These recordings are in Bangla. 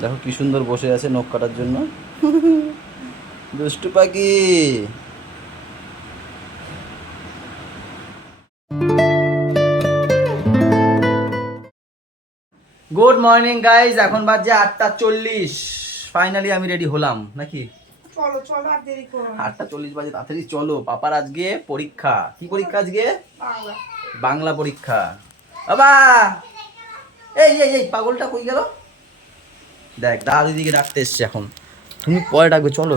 দেখো কি সুন্দর বসে আছে নখ কাটার জন্য। দুষ্টু পাখি। গুড মর্নিং গাইজ, এখন বাজে 8:40। ফাইনালি আমি রেডি হলাম নাকি? চলো চলো, আর দেরি করো না। 8:40 বাজে, তাড়াতাড়ি চলো। পাপার আজকে পরীক্ষা। কি পরীক্ষা আজকে? বাংলা পরীক্ষা। বাবা এই এই এই পাগলটা কই গেল? দেখ দাদা দিদিকে ডাকতে এসছে এখন। তুমি পরে ডাকবে, চলো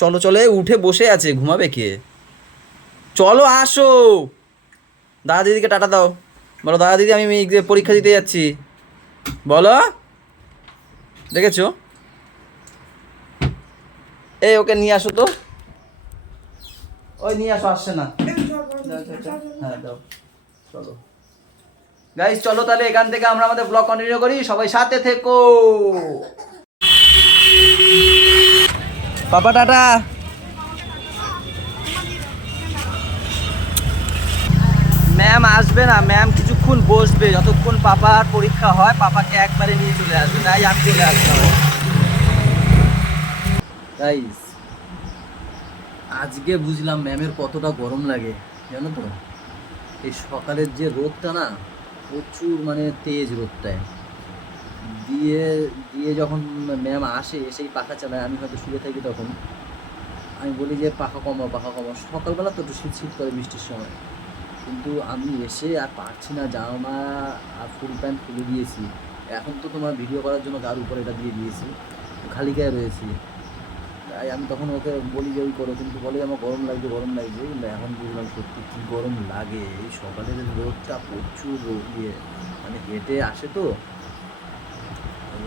চলো চলো। উঠে বসে আছে, ঘুমাবে কে? চলো আসো। দাদা দিদিকে টাটা দাও, বলো দাদা দিদি আমি পরীক্ষা দিতে যাচ্ছি, বলো। দেখেছো? এই ওকে নিয়ে আসো তো, ওই নিয়ে আসো, আসছে না। হ্যাঁ দাও, চলো গাইস, চলো তাহলে এখান থেকে আমরা আমাদের ব্লগ কন্টিনিউ করি। সবাই সাথে থেকো। পাপা টাটা। ম্যাম আসবে না, ম্যাম কিছুক্ষণ বসবে, যতক্ষণ পাপার পরীক্ষা হয় পাপাকে একবারে নিয়ে চলে আসবে, তাই আমি চলে আসলাম। গাইস আজকে বুঝলাম ম্যামের কতটা গরম লাগে, জানো তো? এই সকালের যে রোদটা না, প্রচুর মানে তেজ রোদটায় দিয়ে দিয়ে যখন ম্যাম আসে, এসেই পাখা চালায়, আমি হয়তো শুয়ে থাকি, তখন আমি বলি যে পাখা কমাও পাখা কমাও। সকালবেলা তো একটু শীত শীত করে বৃষ্টির সময়, কিন্তু আমি এসে আর পারছি না, জামা আর ফুল প্যান্ট খুলে দিয়েছি। এখন তো তোমার ভিডিও করার জন্য গার উপরে এটা দিয়ে দিয়েছি, খালি গায়ে রয়েছি। তাই আমি তখন ওকে বলি যে ওই করো, কিন্তু বলে আমার গরম লাগছে গরম লাগছে। এখন বুঝলাম সত্যি কী গরম লাগে। এই সকালের রোদটা প্রচুর ইয়ে, মানে হেঁটে আসে তো,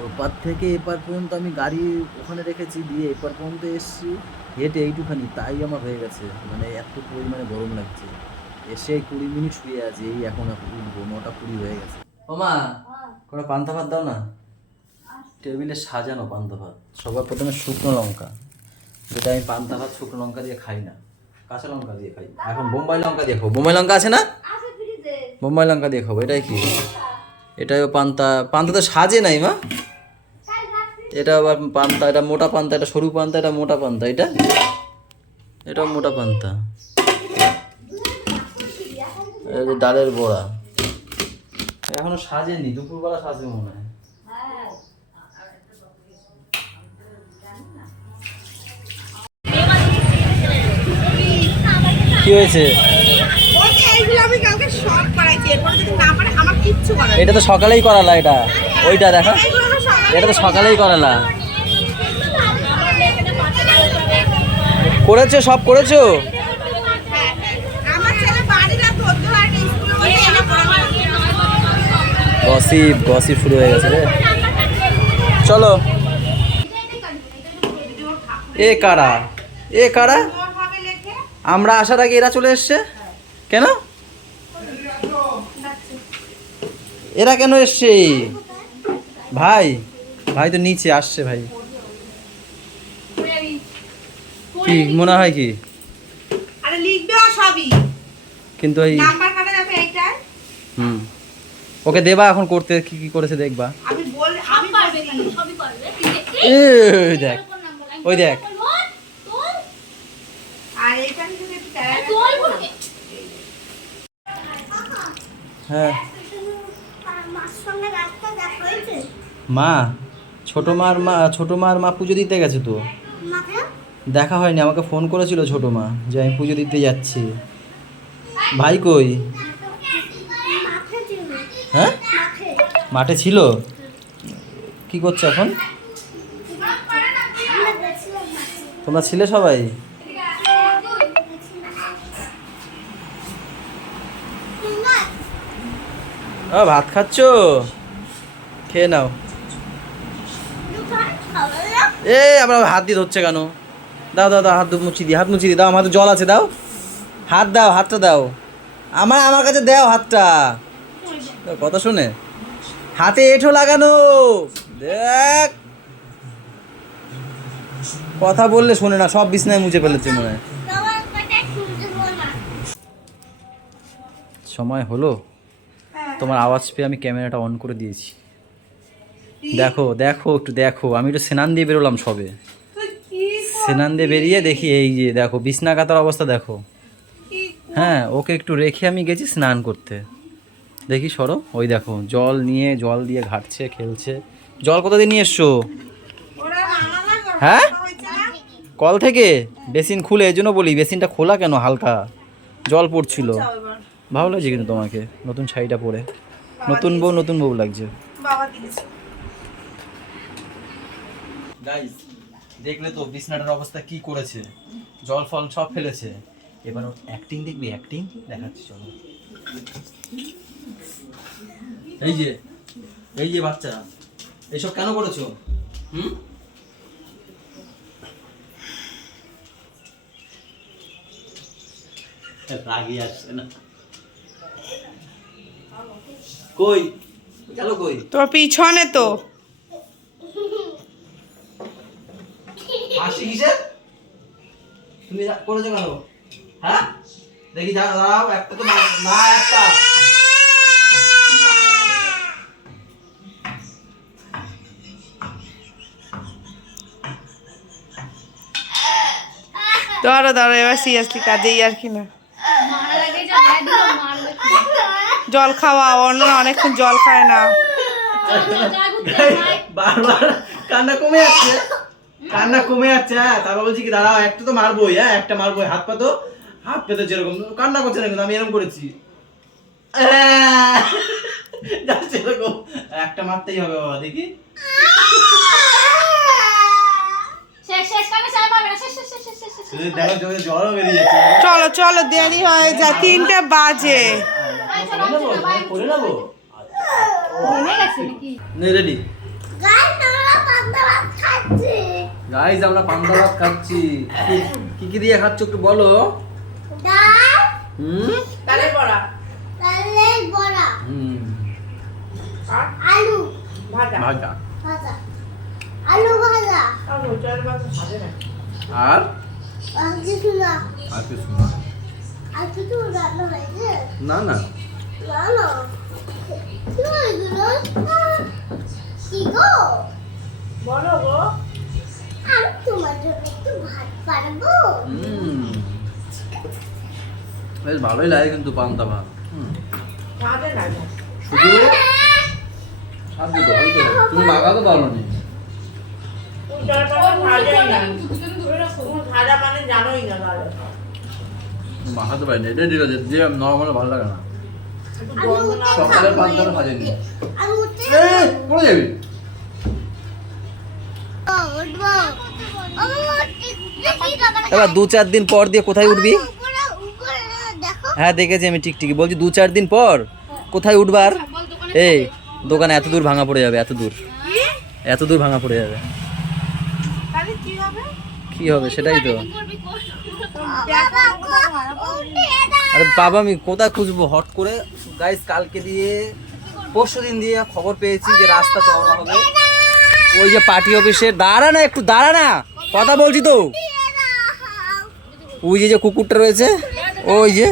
ওপার থেকে এপার পর্যন্ত আমি গাড়ি ওখানে রেখেছি, দিয়ে এপার পর্যন্ত এসেছি হেঁটে এইটুখানি, তাই আমার হয়ে গেছে, মানে এত পরিমাণে গরম লাগছে। এসে 20 মিনিট শুয়ে আছি, এই এখন উঠবো, 9:20 হয়ে গেছে। ও মা, কোনো পান্তা ভাত দাও না, টেবিলে সাজানো পান্তা ভাত। সবার প্রথমে শুকনো লঙ্কা, যেটা আমি পান্তা ভাত শুকনো লঙ্কা দিয়ে খাই না, কাঁচা লঙ্কা দিয়ে খাই। এখন বোম্বাই লঙ্কা দিয়ে খাবো। বোম্বাই লঙ্কা আছে না? বোম্বাই লঙ্কা দিয়ে খাবো। এটাই কি? এটাই পান্তা। পান্তা তো সাজে নাই মা। এটা আবার পান্তা, এটা মোটা পান্তা, এটা সরু পান্তা, এটা মোটা পান্তা, এটাও মোটা পান্তা। এটা যে ডালের বড়া, এখনো সাজেনি, দুপুরবেলা সাজবে মনে হয়। কি হয়েছে? এটা তো সকালেই করালা, এটা ওইটা দেখো, এটা তো সকালেই করালা। করেছো, সব করেছো? গসিপ গসিপ শুরু হয়ে গেছে রে। চলো। এ কারা? এ কারা? আমরা আসার আগে এরা চলে এসছে কেন? এরা কেন এসছে? ভাই ভাই তো নিচে আসছে। ভাই কি মনে হয় কি? আরে লিখবে ও সবই, কিন্তু এই নাম্বার কাটা যাবে এইটা। ওকে দেবা এখন করতে, কি কি করেছে দেখবা। আমি বল, আমি পারবে না, সবই পারবে। এই দেখ, ওই দেখ। আর এইখান থেকে একটু তোল বলে। হ্যাঁ মা, ছোট মার মা পুজো দিতে গেছে তো, দেখা হয়নি। আমাকে ফোন করেছিল ছোট মা যে আমি পুজো দিতে যাচ্ছি। ভাই কই? হ্যাঁ মাঠে ছিল। কি করছো এখন? তোমরা ছিলে সবাই? ভাত খাচ্ছো? খেয়ে নাও। আমরা হাত দিয়ে ধরছে কেন? দাও দাও দাও, হাত মুছি দি, হাত মুছি দি, দাও। আমার তো জল আছে, দাও হাত, দাও হাতটা দাও। আমার কাছে দাও হাতটা। কথা শুনে হাতে এঁঠো লাগানো, দেখ কথা বললে শোনে না, সব বিছনায় মুছে ফেলেছে মনে হয়। সময় হলো, তোমার আওয়াজ পেয়ে আমি ক্যামেরাটা অন করে দিয়েছি। দেখো দেখো একটু দেখো, আমি একটু স্নান দিয়ে বেরোলাম সবে, স্নান দিয়ে বেরিয়ে দেখি এই যে দেখো বিছনা কাতার অবস্থা দেখো। হ্যাঁ, ওকে একটু রেখে আমি গেছি স্নান করতে। দেখি সরো, ওই দেখো জল নিয়ে, জল দিয়ে ঘাটছে, খেলছে। জল কোথা দিয়ে নিয়ে এসছো? হ্যাঁ, কল থেকে? বেসিন খুলে, এই জন্য বলি বেসিনটা খোলা কেন, হালকা জল পড়ছিল। ভালো লাগছে কিন্তু তোমাকে নতুন শাড়িটা পরে, নতুন বউ নতুন বউ লাগছে। গাইস দেখলে তো বিছনাটার অবস্থা কি করেছে, জল ফল সব ফেলেছে। এবার ওর অ্যাক্টিং দেখবি, অ্যাক্টিং দেখাচ্ছি চলো। এই যে এই যে বাচ্চা, এইসব কেন করেছো? রাগি আসছে না, কই গেল কই? তোর পিছনে তো হাসি কিসের? তুমি করেছো কেন? হ্যাঁ দেখি, দাঁড়াও, একটা তো না, একটা ধরো ধরো, এবার সিরিয়াসলি কাজেই আর কি না। জল খাওয়া, অন্য অনেকক্ষণ জল খায় না। বারবার কান্না কমে যাচ্ছে, কান্না কমে যাচ্ছে। হ্যাঁ, তারপর বলছি কি দাঁড়াও, একটা তো মারবোই, হ্যাঁ একটা মারবোই। হাত পা তো, হাত পেতে যেরকম কান্না করছে না, কিন্তু আমি এরকম করেছি এরকম একটা মারতেই হবে বাবা। দেখি জলও বেরিয়ে যাচ্ছে। চলো চলো, দেরি হয়ে যায়, 3টে বাজে। করে নেবো, রেডি গাইস, আমরা পান্তা ভাত খাচ্ছি। কি কি দিয়ে খাচ্ছ একটু বলো। তালের বড়া, আলু ভাজা, আলু ভাজা, আর কিছু না, আর কিছু না, আর কিছু রান্না হয়েছে না না না না, কি হয়েছিল? কি গো বলো গো, আমি তোমার জন্য একটু ভাত পারবো? বেশ ভালোই লাগে কিন্তু পান্তা ভাত। ভাতে লাগে শুধু স্বাদ দিতে হবে তো, তুমি মাখাতে পারো নি। ভাজা মানে জানোই না, মাখাতে পারি না, এটা ঠিক আছে, যে নরমাল ভালো লাগে না। সকালের পান্তাটা ভাজেনি, পড়ে যাবি। এবার 2-4 দিন পর দিয়ে কোথায় উঠবি? হ্যাঁ দেখেছি আমি, টিকটিকি বলছি 2-4 দিন পর কোথায় উঠবার? এই দোকানে এত দূর ভাঙা পড়ে যাবে, এত দূর ভাঙা পড়ে যাবে। কি হবে সেটাই তো। আরে বাবা, আমি কোথায় খুঁজবো হট করে? গাইস কালকে দিয়ে পরশু দিন দিয়ে খবর পেয়েছি যে রাস্তা চওড়া হবে। ওই যে পার্টি অফিসের, দাঁড়া না একটু, দাঁড়া না, কথা বলছি তো। ওই যে কুকুরটা রয়েছে, ওই যে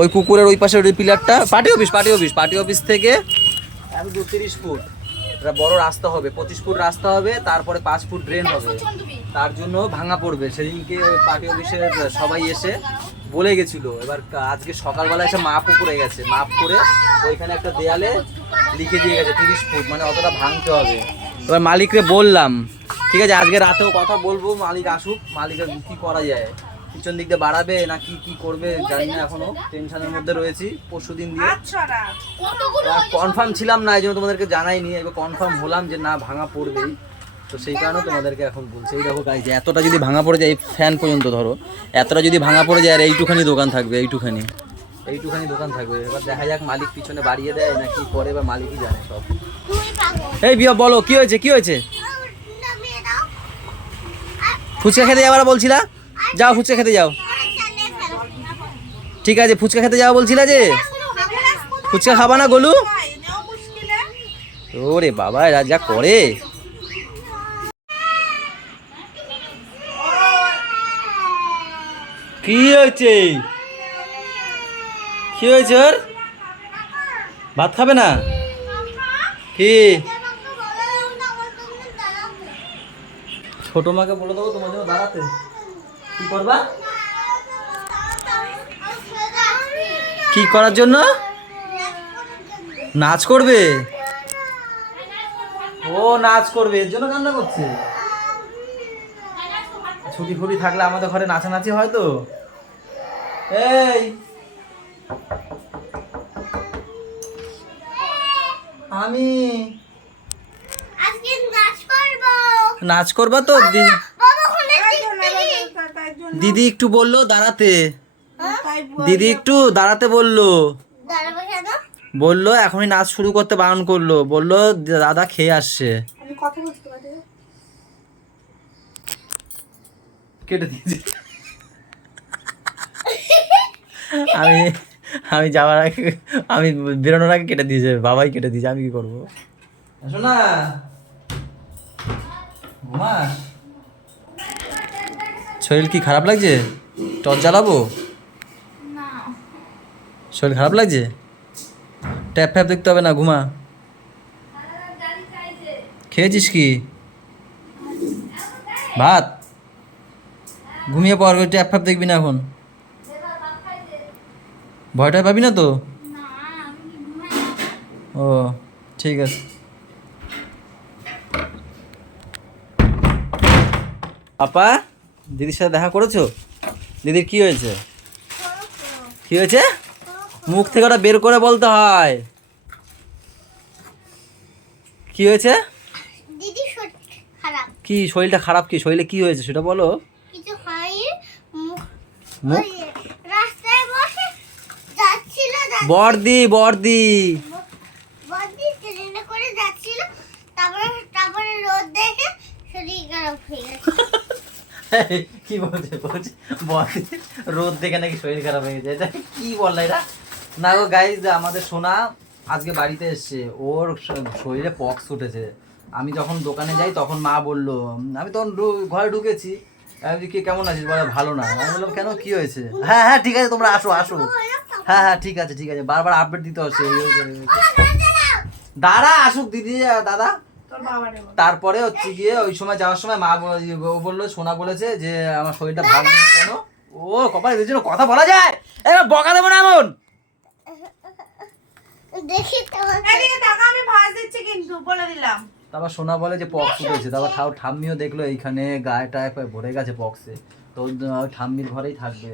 ওই কুকুরের ওই পাশে ওই পিলারটা, পার্টি অফিস থেকে এত দূর 30 ফুট একটা বড় রাস্তা হবে, 25 ফুট রাস্তা হবে, তারপরে 5 ফুট ড্রেন হবে। তার জন্য ভাঙা পড়বে। সেদিনকে ওই পার্টি অফিসের সবাই এসে বলে গেছিল। এবার আজকে সকালবেলা এসে মাপও করে গেছে, মাপ করে ওইখানে একটা দেয়ালে লিখে দিয়ে গেছে 30 ফুট, মানে অতটা ভাঙতে হবে। এবার মালিককে বললাম ঠিক আছে আজকে রাতেও কথা বলবো, মালিক আসুক, মালিকের কি করা যায়, পিছন দিক দিয়ে বাড়াবে না কি করবে জানি না, এখনো টেনশনের মধ্যে রয়েছি। পরশুদিন দিয়ে কনফার্ম ছিলাম না, এই জন্য তোমাদেরকে জানাইনি। এবার কনফার্ম হলাম যে না ভাঙা পড়বেই, তো সেই কারণে তোমাদেরকে এখন বলছি। এই দেখো গাইজ, এতটা যদি ভাঙা পড়ে যায়, এই ফ্যান পর্যন্ত ধরো, এতটা যদি ভাঙা পড়ে যায়, আর এইটুখানি দোকান থাকবে, এইটুখানি দোকান থাকবে। এবার দেখা যাক মালিক পিছনে বাড়িয়ে দেয় না কি করে, বা মালিকই জানে সব। এই বিয়া বলো কি হয়েছে? ফুচকা খেতে যাওয়ার বলছিলা, যাও ফুচকা খেতে যাও। ঠিক আছে ফুচকা খেতে যাওয়া বলছিলা যে, ফুচকা খাবা না গোলু? ওরে বাবা, এরা যা করে। কি হয়েছে? কি হয়েছে ওর? ভাত খাবে না? কি ছোট মাকে বলে দেবো তোমার জন্য দাঁড়াতে? কি করবা? কি করার জন্য? নাচ করবে? ও নাচ করবে, এর জন্য কান্না করছে। ছুটি ফুটি থাকলে আমাদের ঘরে নাচানাচি হয় তো। এই আমি আজকে নাচ করব। নাচ করবা তো? বাবা ওখানে দিদি একটু বললো দাঁড়াতে, তাই দিদি একটু দাঁড়াতে বললো। দাঁড়াবো কেন? বললো এখনই নাচ শুরু করতে বারণ করলো, বললো দাদা খেয়ে আসছে। আমি কথা বুঝতে পারি। কেটে দিয়েছি। আমি আমি যাওয়ার আগে, আমি বেরোনোর আগে কেটে দিয়েছে, বাবাই কেটে দিয়েছে, আমি কি করবো? আসো না ঘুমাস। শরীর কি খারাপ লাগছে? টর্চ জ্বালাবো? শরীর খারাপ লাগছে? ট্যাপ ফ্যাপ দেখতে হবে না, ঘুমা। খেয়েছিস কি? ভাত? ঘুমিয়ে পড়, ট্যাপ ফ্যাপ দেখবি না এখন। ভয়টা পাবি না তো? ও ঠিক আছে। আপা দিদির সাথে দেখা করেছো? দিদির কি হয়েছে? কি হয়েছে? মুখ থেকে ওটা বের করে বলতে হয়। কি হয়েছে? দিদি শরীর খারাপ। কি শরীরটা খারাপ? কি শরীরে কি হয়েছে সেটা বলো। কিছু হয়নি। মুখ? ওই রাস্তায় বসে যাচ্ছিল বর্দি বর্দি বদি ট্রেনে করে যাচ্ছিল, তারপরে রোদ দেখে শরীর খারাপ হয়ে গেছে। কি বলছে বলছে বর্দি রোদ দেখে নাকি শরীর খারাপ হয়ে গেছে, এটা কি বললা এটা? না গো গাইজ, আমাদের সোনা আজকে বাড়িতে এসছে, ওর শরীরে পক্স উঠেছে। আমি যখন দোকানে যাই তখন মা বললো, আমি তখন ঘরে ঢুকেছি, আমি বলি, "কে কেমন আছিস?" বলে ভালো না। আমি বললাম কেন, কি হয়েছে? হ্যাঁ হ্যাঁ ঠিক আছে, তোমরা আসো আসো। হ্যাঁ হ্যাঁ ঠিক আছে ঠিক আছে, বারবার আপডেট দিতে হচ্ছে। এই হয়েছে, এই হয়েছে। দাঁড়া আসুক দিদি আর দাদা। তোর বাবারে বল। তারপরে হচ্ছে গিয়ে ওই সময় যাওয়ার সময় মা বললো, সোনা বলেছে যে আমার শরীরটা ভালো নেই। কেন? ও কপালে এদের জন্য কথা বলা যায়? এবার বকা দেবো না এমন। দেখি তোমার এদিকে টাকা আমি ভাজ দিচ্ছি কিন্তু বলে দিলাম। তারপর সোনা বলে যে পক্স উঠেছে। তারপর ঠাম্মিও দেখলো এইখানে গায়েটা একবার ভরে গেছে পক্সে। তো ঠাম্মির ঘরেই থাকবে।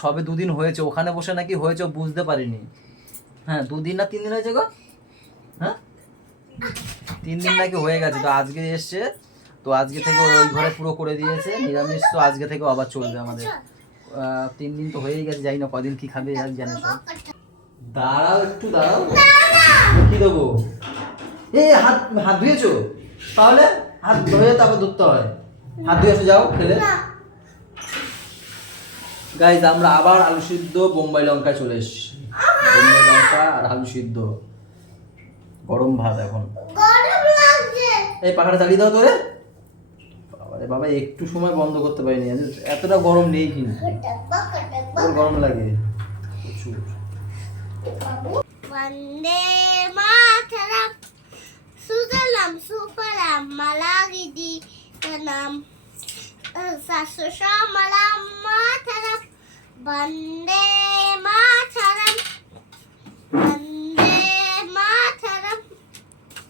সবে 2 দিন হয়েছে, ওখানে বসে নাকি হয়েছে ও বুঝতে পারিনি। হ্যাঁ 2 দিন না 3 দিন হয়েছে গো? হ্যাঁ 3 দিন নাকি হয়ে গেছে। তো আজকে এসছে, তো আজকে থেকে ওই ঘরে পুরো করে দিয়েছে নিরামিষ। তো আজকে থেকে আবার চলবে আমাদের। 3 দিন তো হয়েই গেছে, জানি না কদিন কি খাবে আর জানে সব। দাঁড়াও একটু দাঁড়াও। কি দেবো? এই হাত হাত ধুয়েছো? তাহলে হাত ধুয়ে তারপর ধুতে হয়। হাত ধুয়েছো, যাও খেলে। গাইজ আমরা আবার আলু সিদ্ধ বোম্বাই লঙ্কা চলে এসেছি। বোম্বাই লঙ্কা আর আলু সিদ্ধ, গরম ভাত এখন। গরম লাগছে। এই পাখাটা চালিয়ে দাও তোরে। বাবারে বাবা, একটু সময় বন্ধ করতে পারিনি, এতটা গরম নেই কিন্তু। তোর গরম লাগে প্রচুর। বন্দে মাতরম, সুজলাম সুফলাম মালাগিদি নাম, শাশু শ্যামলাম মাতরম, বন্দে মাতরম, বন্দে মাতরম।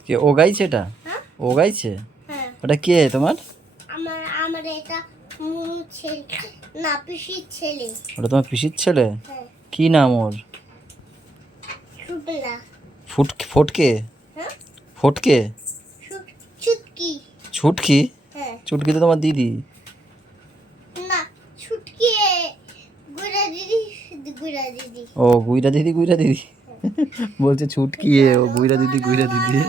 কে ও গাইছে এটা? হ্যাঁ? ও গাইছে? হ্যাঁ, ওটা কে তোমার? আমার এটা ছেলে না, পিসির ছেলে। ওটা তোমার পিসির ছেলে? হ্যাঁ, কি নাম ওর? শুটলা। ফটকে? হ্যাঁ, ফটকে? ছুটকি। ছুটকি? হ্যাঁ, চুটকি তো তোমার দিদি। না ছুটকি গুড়া দিদি, গুড়া দিদি। ও গুইরা দিদি, গুইরা দিদি বলছে ছুটকি ও গুইরা দিদি, গুইরা দিদি।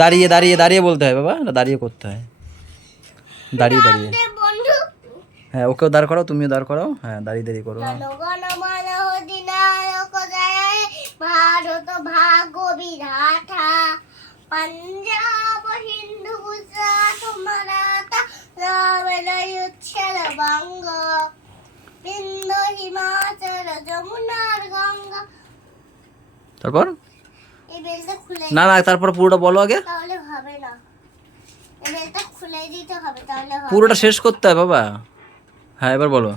দাঁড়িয়ে দাঁড়িয়ে দাঁড়িয়ে বলতে হয় বাবা, না দাঁড়িয়ে করতে হয়? দাঁড়িয়ে দাঁড়িয়ে। বন্ধু হ্যাঁ ওকেও দাঁড় করাও, তুমিও দাঁড় করাও। হ্যাঁ দাঁড়িয়ে দাঁড়িয়ে করো। জনগণমন অধিনায়ক জয়, ভারত ভাগ্য বিধাতা, পাঞ্জাব হিন্দু গুজরাট মারাঠা উচ্ছল বঙ্গ বিন্দু হিমাচল যমুনার গঙ্গা। তারপর এই বেলটা খুলে না না তারপর পুরোটা বলো আগে। তাহলে হবে না, এই বেলটা খুলে দিতে হবে তাহলে হবে। পুরোটা শেষ করতে হয় বাবা। হ্যাঁ এবার বলো।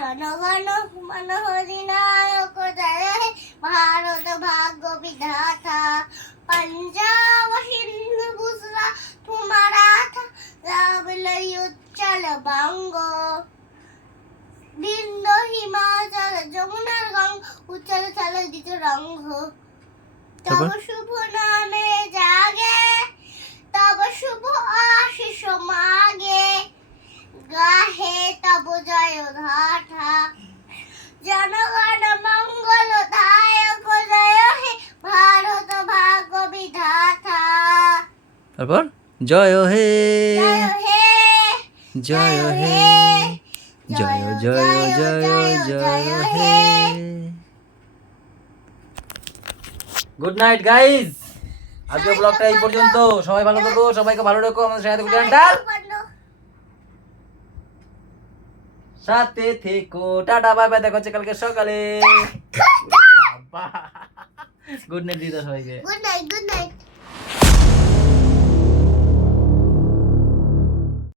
জনগণ মন হরিনায়ক জয় হে, ভারত ভাগ্য বিধাতা, पंजाब हिंद गुजरात मराठा द्राविड़ उच्चल बंग बिंदु हिमाचल যমুনার গঙ্গ উচ্চল চল দিত রঙ্গ। তব শুভ নামে জাগে, তব শুভ আশিস মাগে, গাহে তব জয় ধাথা, জনগণ মঙ্গল দায়ক জয় হে, ভারত ভাগ্য বিধাতা। তারপর জয় হে জয় হে জয় হে জয় জয় জয় জয় হে। গুড নাইট গাইস, আজকের ব্লগটা এই পর্যন্ত। সবাই ভালো থেকো, সবাইকে ভালো রেখো, আমাদের সাথে সাথে থেকো। টাটা বাই বাই, দেখা হচ্ছে কালকে সকালে। গুড নাইট দিদা সবাইকে। Good night, good night.